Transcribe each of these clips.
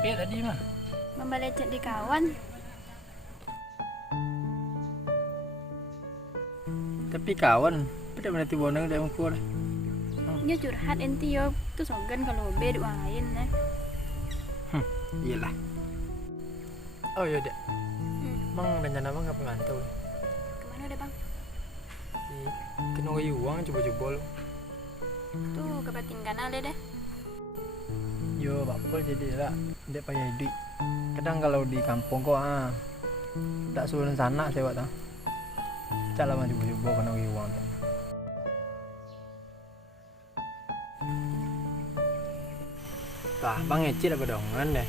Pe tadi mah. Mama lecet di kawan. Tapi kawan, tidak menanti bonang dari mangku lah. Nya curhat enti yo tu sogan kalau be duk lain nah. Iyalah. Oh iya dek. Bang rencana bang ngapain ngantau? Kemana deh bang? Kena kayu uang coba-coba lo. Tuh kebatingkan ada deh. Yo bapak jadi lah, dek payah duit. Kadang kalau di kampung kok tak suruh sana sewa tah. Caklah mah coba-coba kena kayu uang tuh. Tah bang ngecil apa dongan deh.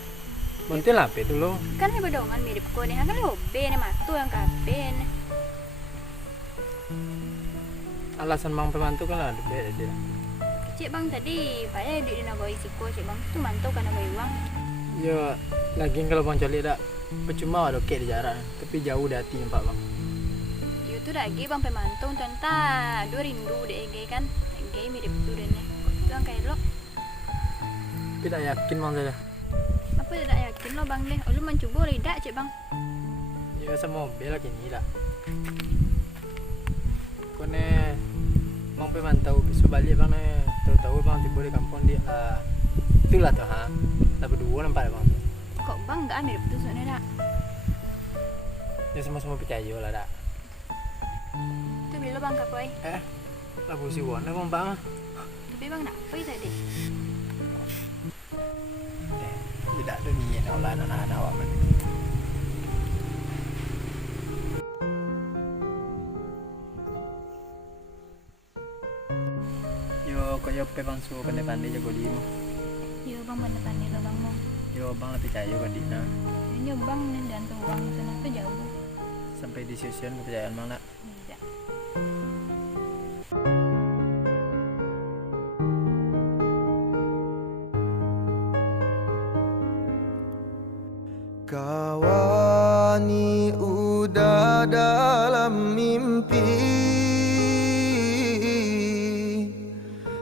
Buntil apa itu lo? Kan hebe dongan mirip ko nih, kan hobe nih matu yang kapen. Alasan bang pemantau kan ada beda dia. Cik bang tadi payah duit di nagoi siko cik bang tu mantau kan nagoi uang. Yo lagi kalau bang cari dah percuma ada kek di jarak, tapi jauh dari hati nampak bang. Yo tu dah lagi bang pemantau tentang dua rindu deh kan, gay mirip tu deh nih. Tu yang kayak lo. Tidak yakin bang saya. Apa tidak yakin lo bang deh? Oh, lu mencoba tidak cik bang? Ya sama mobil lagi ni lah. Kau ne bang pemantau besok balik bang ne. Tahu-tahu bang tiba di kampung dia. Itulah tu ha. Dah berdua nampak bang. Kok bang nggak mirip tu soalnya dak? Ya sama-sama percaya lah dak. Tu beli lo bang kapoy. Lagu si Wan bang bang. Tapi bang nak apa tadi? Tidak ada niat olah anak-anak awak man. Yo kau yo pe bang su pandai-pandai jago dia. Yo bang mana pandai lo bang mau? Yo bang lebih percaya ke dia nah. Ini bang nih dan tuh uang sana tuh jauh. Sampai di stasiun kepercayaan bang nak. Tidak. Kawani udah dalam mimpi,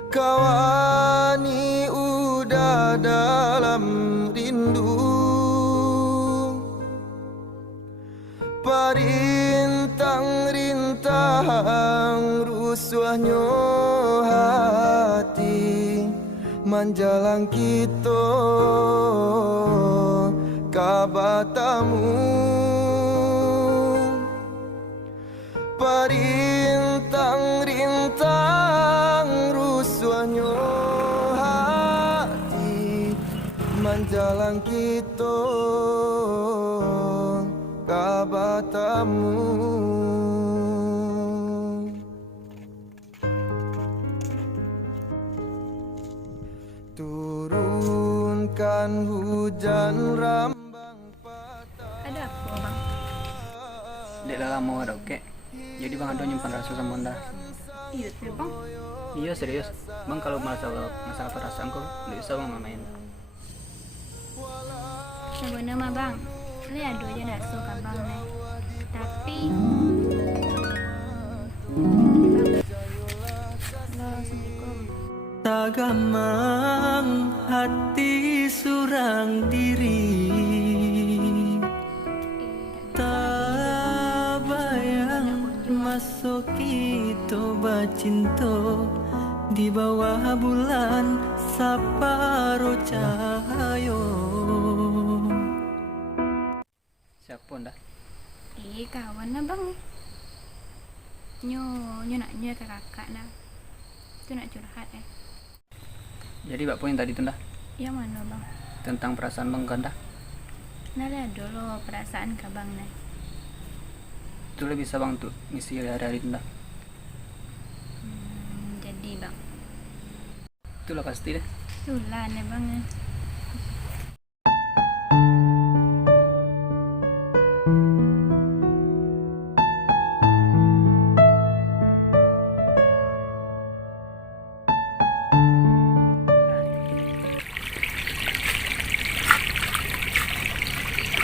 kawani udah dalam rindu, parintang-rintang rusuhnya hati manjalang kita kabatamu, parintang-rintang rusuhnya hati manjalang kita kabatamu. Turunkan hujan Ada apa bang? Dek dah lama ada oke. Jadi bang ada nyimpan rasa sama anda. Iya tuh bang. Iya serius. Bang kalau masalah perasaan kok nggak bisa bang main. Sebenarnya mah bang, ini ada aja dah suka bang nih. Tapi Halo, assalamualaikum. Tagamang hati surang diri, tak bayang masuk itu bacinto di bawah bulan saparo cahayo. Siapa dah? Kawan lah bang. Nyo naknya ke kakak dah. Itu nak curhat Jadi bak poin tadi tu dah Yang mana bang? tentang perasaan bang kan dah. Nala dulu perasaan ke bang nih. Itu lah bisa bang tuh ngisi hari-hari tu dah. Jadi bang. Itulah pasti deh. Itulah nih bang nih.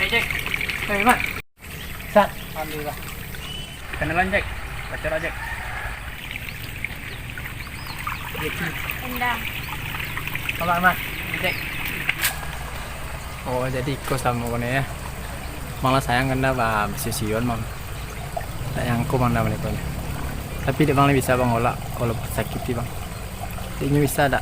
Jack. Mat. Sat. Alhamdulillah. Kenalan Jack. Pacar Jack. Jack. Endang. Kalau Mat. Jack. Oh jadi ikut sama kone ya. Malah sayang kena bah sision mang. Tak yang aku mana balik kone. Tapi dia bang bisa bang olah kalau sakit bang. Dia bisa tak?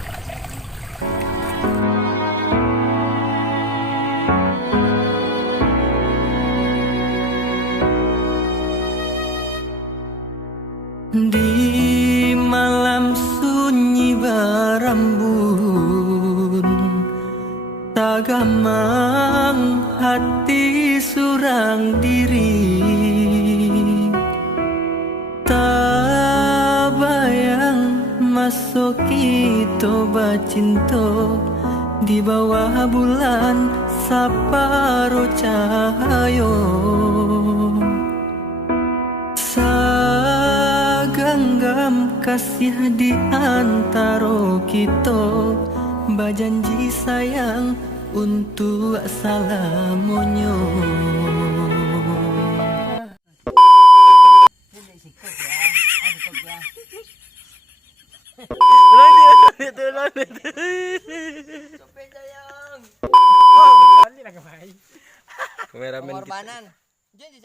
Di malam sunyi berembun, tagamang hati surang diri, tak bayang masuk itu bacinto di bawah bulan saparo cahayo. Saganggam kasih di antara kita, bajanji sayang untuk salamonyo. Kameramen Pengorbanan. Jadi